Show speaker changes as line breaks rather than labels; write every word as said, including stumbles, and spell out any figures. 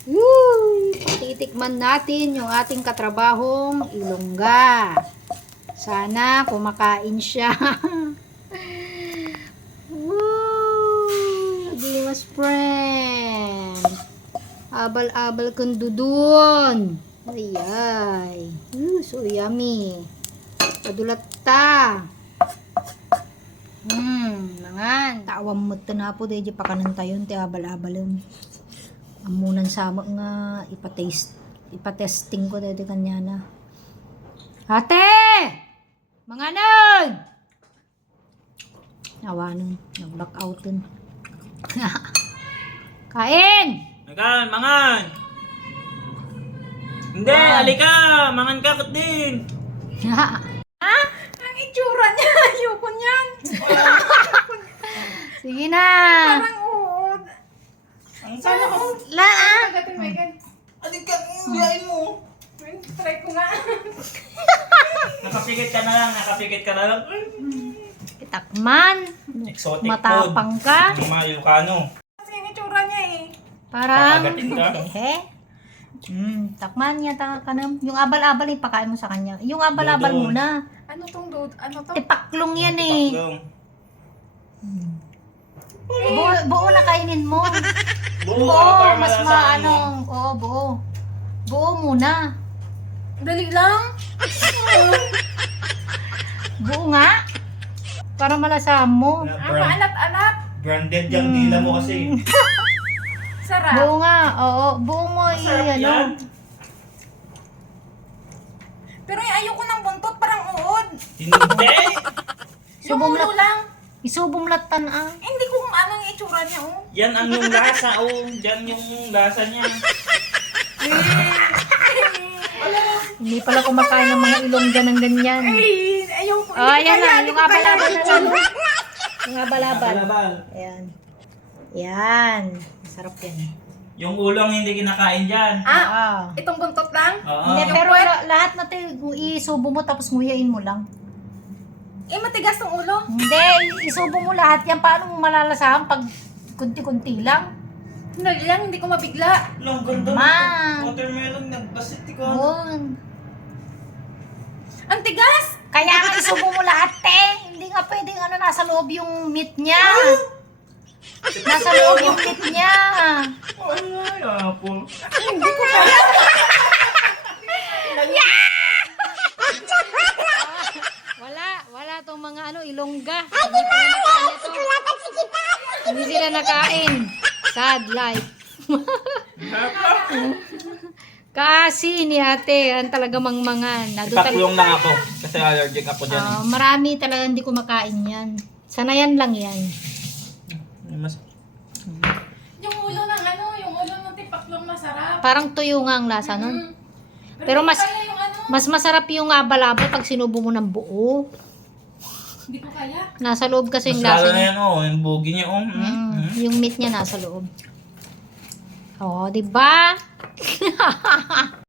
Woo! Titikman natin yung ating katrabahong ilongga. Sana kumakain siya. Woo! Dimas friend. Abal-abal kang dudun. Ay ay. Woo, so yummy. Padulat ta. Hmm, mangan. Tawam mo ito na po. Dahil pakanan tayo. Ti abal-abalon. Amunan sama nga ipataste. Ipatesting ko dahil kanya na. Ate! Mga nun! Nawanon. Nag-back outin. Kain!
Mangan, mangan! Hindi,
Wow.
alika! Mangan ka kat din!
Ha?
Ang itsura niya, ayoko niyan.
Sige na!
Parang uod.
Ang sana ko!
La ah!
Agatin mo yan.
Alika, biyain mo!
Try ko nga.
Nakapikit ka na lang, nakapikit ka na lang.
Itakman!
Exotic food.
Matapang ka!
Ang mga Ilocano.
Kasi yung itsura niya eh.
Parang...
Kakagatin ka?
Hehe. Hmm, takman niya ta ka na. Yung abal-abal ipakain mo sa kanya. Yung abal-abal
Dodong.
muna.
Ano tong dude? Ano to?
Tipaklong yan eh.
Paklong.
Buo, buo na kainin mo.
Buo,
Buo,
para
mas
malasahan mo.
maano. Oo, buo. Buo muna.
Dali lang.
Buo nga. Para malasahan mo.
Wala,
Ang
brand-
maalat-alat.
Branded yung dila mo kasi.
Sarap.
Buo nga. Oo, buo mo
Masarap
i- ano.
yan.
Pero yung ayoko ng buntot, parang uod.
Hindi!
Yung
Subong
ulo
lat-
lang.
Isubong latan ah.
Eh, hindi ko kung anong itsura niya oh.
Yan ang yung lasa, oh. Diyan yung lasa niya.
Hindi pala kumakain ng mga ilongga ng ganyan.
Ay, ayoko.
Oh, ayan na.
Hindi
Yung
ko kaya
abal-abal na
itsura.
lang. Yung abal-abal.
Balabal.
Ayan. Yan. Masarap yan eh.
Yung ulong hindi kinakain dyan.
Ah,
Ah.
itong buntot lang?
Oo.
Hindi,
Yung
pero
puwet?
la- lahat na tayo, isubo mo tapos nguyain mo lang.
Eh, matigas tong ulo.
Hindi, isubo mo lahat yan. Paano mo malalasahan pag kunti-kunti lang?
Dali lang, hindi ko mabigla.
Ang ganda
Ma.
ng watermelon. Nagbasit ko.
Yun.
Ang tigas!
Kaya nga isubo mo lahat, te. Hindi nga pwedeng ano, nasa loob yung meat niya. Nasa loob yung meat niya.
Ay, apple.
Hindi ko kaya.
Wala, wala tong mga ano, ilongga. Hindi pa nakain ito. Hindi sila nakain. Sad life. Kasi ni ate, ang talaga mangmangan. Nado tal-
Ipaklong lang ako. Kasi allergic ako dyan.
Ah, marami talaga hindi ko makain yan. Sanayan lang yan.
eh. Mas...
Yung ulo ng ano, yung ulo ng tipaklong masarap.
Parang tuyo nga ang lasa nun.
Mm.
Pero
hindi ko
mas-
kaya yung ano,
Mas masarap yung abal-abal pag sinubo mo ng buo.
hindi ko kaya.
Nasa loob kasi yung
Mas lalo
lasa
na
niya.
yan, oh. Yung bugi niya, oh. Mm.
Mm,
Mm.
yung meat niya nasa loob. Oh, di ba?